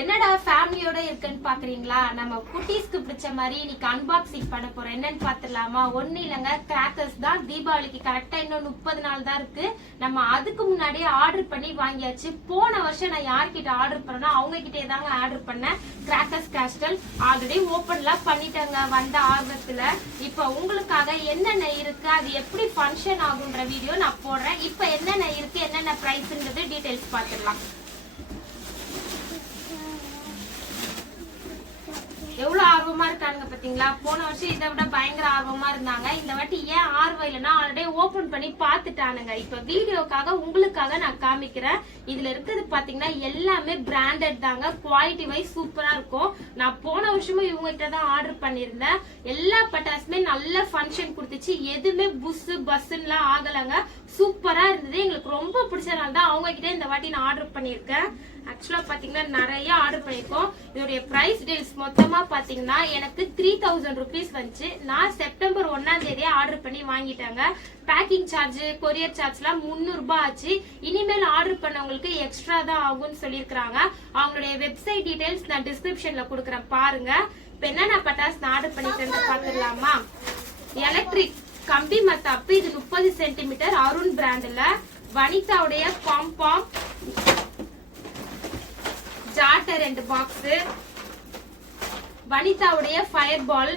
என்னடா ஃபேமிலியோட இருக்குன்னு பாக்குறீங்களா? நம்ம குட்டீஸ்க்கு பிடிச்ச மாதிரி இன்னைக்கு அன்பாக்சிங் பண்ண போறோம். என்னன்னு பாத்துடலாமா? ஒண்ணு இல்லங்க, கிராக்கர்ஸ் தான். தீபாவளிக்கு கரெக்டா இன்னும் 30 நாள் தான் இருக்கு. நம்ம அதுக்கு முன்னாடியே ஆர்டர் பண்ணி வாங்கியாச்சு. போன வருஷம் நான் யார்கிட்ட ஆர்டர் பண்ணேன்னா அவங்க கிட்டே தாங்க ஆர்டர் பண்ணேன். கிராக்கர்ஸ் கேஸ்டல் ஆல்ரெடி ஓபன்லாம் பண்ணிட்டாங்க வந்த ஆர்வத்துல. இப்ப உங்களுக்காக என்னென்ன இருக்கு, அது எப்படி ஃபங்க்ஷன் ஆகுன்ற வீடியோ நான் போடுறேன். இப்ப என்னென்ன இருக்கு, என்னென்ன பிரைஸ்ன்றது டீடைல்ஸ் பாத்துடலாம். எவ்வளவு ஆர்வமா இருக்காங்க பாத்தீங்களா? போன வருஷம் இதை விட பயங்கர ஆர்வமா இருந்தாங்க. இந்த வாட்டி ஏன் ஆர்வம் இல்லைன்னா ஆல்ரெடி ஓபன் பண்ணி பாத்துட்டானுங்க. இப்ப வீடியோக்காக உங்களுக்காக நான் காமிக்கிறேன். இதுல இருக்கிறது பாத்தீங்கன்னா எல்லாமே பிராண்டட் தாங்க. குவாலிட்டி வைஸ் சூப்பரா இருக்கும். நான் போன வருஷமும் இவங்க கிட்ட தான் ஆர்டர் பண்ணிருந்தேன். எல்லா பட்டாசுமே நல்ல ஃபங்க்ஷன் கொடுத்துச்சு. எதுவுமே புஸ் பஸ்லாம் ஆகலங்க. சூப்பரா இருந்தது. எங்களுக்கு ரொம்ப பிடிச்சதுனால தான் அவங்க கிட்ட இந்த வாட்டி நான் ஆர்டர் பண்ணிருக்கேன். ஆக்சுவலா பாத்தீங்கன்னா நிறைய ஆர்டர் பண்ணிருக்கோம். இதோடைய பிரைஸ் டீல்ஸ் மொத்தமா பாத்தீங்கன்னா எனக்கு 3000 rupees வந்துச்சு. நான் செப்டம்பர் 1ஆம் தேதியே ஆர்டர் பண்ணி வாங்கிட்டாங்க. பேக்கிங் சார்ஜ், கொரியர் சார்ஜ் எல்லாம் 300 ரூபாய் ஆச்சு. இனிமேல் ஆர்டர் பண்ணவங்களுக்கு எக்ஸ்ட்ரா தான் ஆகும்னு சொல்லிருக்காங்க. அவங்களுடைய வெப்சைட் டீடைல்ஸ் நான் டிஸ்கிரிப்ஷன்ல கொடுக்குறேன், பாருங்க. இப்ப என்னென்ன பட்டாசு நான் ஆர்டர் பண்ணிட்டு பாத்துடலாமா? எலக்ட்ரிக் கம்பி மத்தாப்பு, இது 30 சென்டிமீட்டர், அருண் பிராண்ட்ல. வனிதாவுடைய பாம்பாம் ஜாட்டர் 2 பாக்ஸ். வனிதாவுடைய ஃபயர் பால்.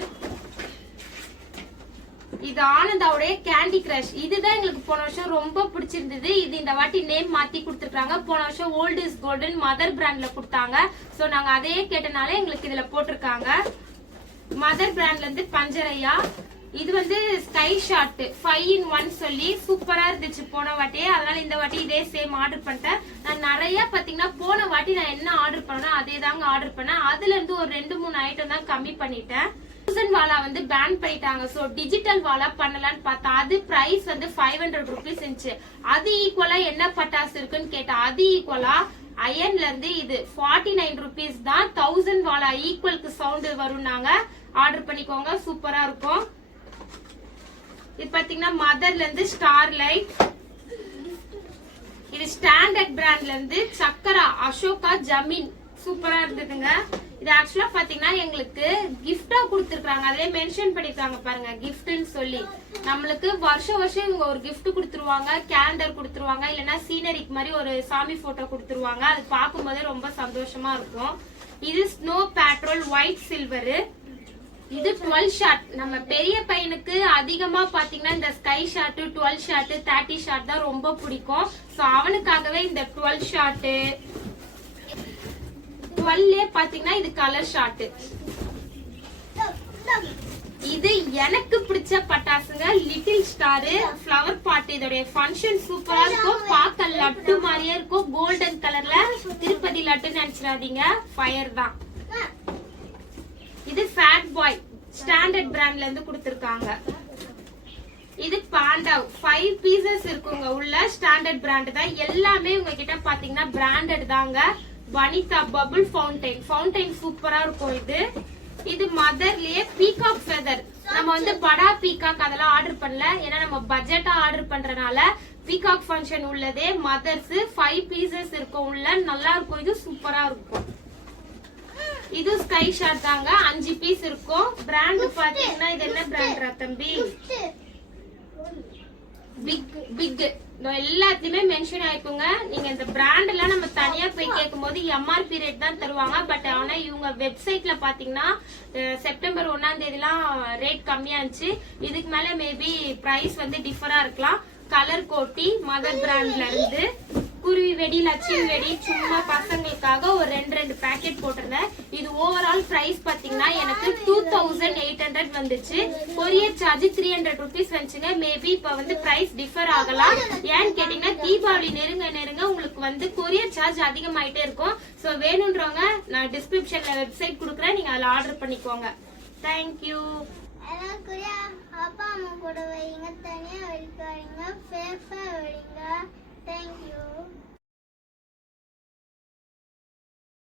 இது ஆனந்தாவுடைய கேண்டி கிரஷ். இதுதான் எங்களுக்கு போன வருஷம் ரொம்ப பிடிச்சிருந்தது. இது இந்த வாட்டி நேம் மாத்தி கொடுத்துருக்காங்க. போன வருஷம் ஓல்ட் இஸ் கோல்டன் மதர் பிராண்ட்ல கொடுத்தாங்க. சோ நாங்க அதையே கேட்டனால எங்களுக்கு இதுல போட்டிருக்காங்க. மதர் பிராண்ட்ல இருந்து பஞ்சரையா. இது வந்து ஸ்கை ஷாட் 5 in 1 சொல்லி சூப்பரா இருந்துச்சு போன வாட்டியே. அதனால இந்த வாட்டி இதே சேம் ஆர்டர் பண்ணிட்டேன். நான் நிறைய பாத்தீங்கன்னா போன வாட்டி நான் என்ன ஆர்டர் பண்ணேனோ அதே தாங்க ஆர்டர் பண்ணேன். அதுல இருந்து ஒரு 2-3 ஐட்டம் தான் கம்மி பண்ணிட்டேன். 1000 வாலா வந்து பேன் பண்ணிட்டாங்க. சோ டிஜிட்டல் வாலா பண்ணலான்னு பார்த்தா அது பிரைஸ் வந்து 500 rupees இருந்துச்சு. அது ஈக்குவலா என்ன பட்டாசு இருக்குன்னு கேட்டா அது ஈக்குவலா அயன்ல இருந்து இது 49 rupees தான். 1000 வாலா ஈக்குவலுக்கு சவுண்ட் வரும். நாங்க ஆர்டர் பண்ணிக்கோங்க, சூப்பரா இருக்கும். இது பாத்தீங்கன்னா மதர்ல இருந்து ஸ்டார் லைட். இது ஸ்டாண்டர்ட் பிராண்ட்ல இருந்து சக்கரா அசோகா ஜமீன். சூப்பரா இருந்ததுங்க. இது ஆக்சுவலா பாத்தீங்கன்னா எங்களுக்கு கிஃப்டா கொடுத்துருக்காங்க. அதே மென்ஷன் பண்ணிருக்காங்க பாருங்க, கிஃப்ட்னு சொல்லி. நம்மளுக்கு வருஷம் வருஷம் இவங்க ஒரு கிஃப்ட் கொடுத்துருவாங்க. கேலண்டர் கொடுத்துருவாங்க, இல்லைன்னா சீனரிக்கு மாதிரி ஒரு சாமி போட்டோ கொடுத்துருவாங்க. அது பார்க்கும் போதே ரொம்ப சந்தோஷமா இருக்கும். இது ஸ்னோ பேட்ரோல் ஒயிட் சில்வர். இது 12 ஷாட். நம்ம பெரிய பையனுக்கு அதிகமா பாத்தீங்கன்னா இந்த ஸ்கை ஷாட், 12 ஷாட், 30 ஷாட் தான் ரொம்ப பிடிக்கும். சோ அவனுக்காகவே இந்த 12 ஷாட். 12 பாத்தீங்கன்னா இது கலர் ஷாட். இது எனக்கு பிடிச்ச பட்டாசுங்க, லிட்டில் ஸ்டார் ஃபிளவர் பாட். இதோட ஃபங்க்ஷன் சூப்பரா இருக்கும். பார்க்க லட்டு மாதிரியே இருக்கும். கோல்டன் கலர்ல. திருப்பதி லட்டு நினைச்சிடாதீங்க, ஃபயர் தான். இது ஃபேட் பாய் ஸ்டாண்டர்ட் பிராண்ட்ல இருந்து கொடுத்திருக்காங்க. இது பாண்டா 5 pieces இருக்குங்க உள்ள. ஸ்டாண்டர்ட் பிராண்ட் தான். எல்லாமே உங்ககிட்ட பாத்தீங்கன்னா பிராண்டட் தாங்க. வனிதா பபிள் ஃபவுண்டைன் சூப்பரா இருக்கும். இது மதர்லயே பீகாக் ஃபெதர். நம்ம வந்து படா பீகாக் அதெல்லாம் ஆர்டர் பண்ணல, ஏன்னா நம்ம பட்ஜெட்டா ஆர்டர் பண்றதுனால பீகாக் ஃபங்க்ஷன் உள்ளதே மதர்ஸ் 5 pieces இருக்கும் உள்ள. நல்லா இருக்கும். இது சூப்பரா இருக்கும். இது ஸ்கை ஷாட் தாங்க. 5 பீஸ் இருக்கும். பிராண்ட் பாத்தீங்கன்னா இது என்ன பிராண்ட்ரா தம்பி? பிக். எல்லாத்தையுமே மென்ஷன் ஆயிக்குங்க. நீங்க இந்த பிராண்ட் எல்லாம் நம்ம தனியா போய் கேட்கும் போது எம்ஆர்பி ரேட் தான் தருவாங்க. பட் ஆனா இவங்க வெப்சைட்ல பாத்தீங்கன்னா செப்டம்பர் 1ஆம் தேதிலாம் ரேட் கம்மியா இருந்துச்சு. இதுக்கு மேல மேபி பிரைஸ் வந்து டிஃபரா இருக்கலாம். கலர் கோட்டி மதர் பிராண்ட்ல இருந்து. குருவி வெடி, லட்சுமி வெடி சும்மா பசங்களுக்காக ஒரு 2 பேக்கெட் போட்டிருந்தேன். இது ஓவரால் பிரைஸ் பாத்தீங்கன்னா எனக்கு 2800 வந்துச்சு. கொரியர் சார்ஜ் 300 rupees வந்துச்சுங்க. மேபி இப்ப வந்து பிரைஸ் டிஃபர் ஆகலாம். ஏன்னு கேட்டீங்கன்னா தீபாவளி நெருங்க உங்களுக்கு வந்து கொரியர் சார்ஜ் அதிகமாயிட்டே இருக்கும். சோ வேணும்ன்றவங்க நான் டிஸ்கிரிப்ஷன்ல வெப்சைட் கொடுக்குறேன், நீங்க அதுல ஆர்டர் பண்ணிக்கோங்க. தேங்க்யூ. அப்பா அம்மா கூட வைங்க, தனியா வைக்காதீங்க, சேஃபா வைங்க. Thank you.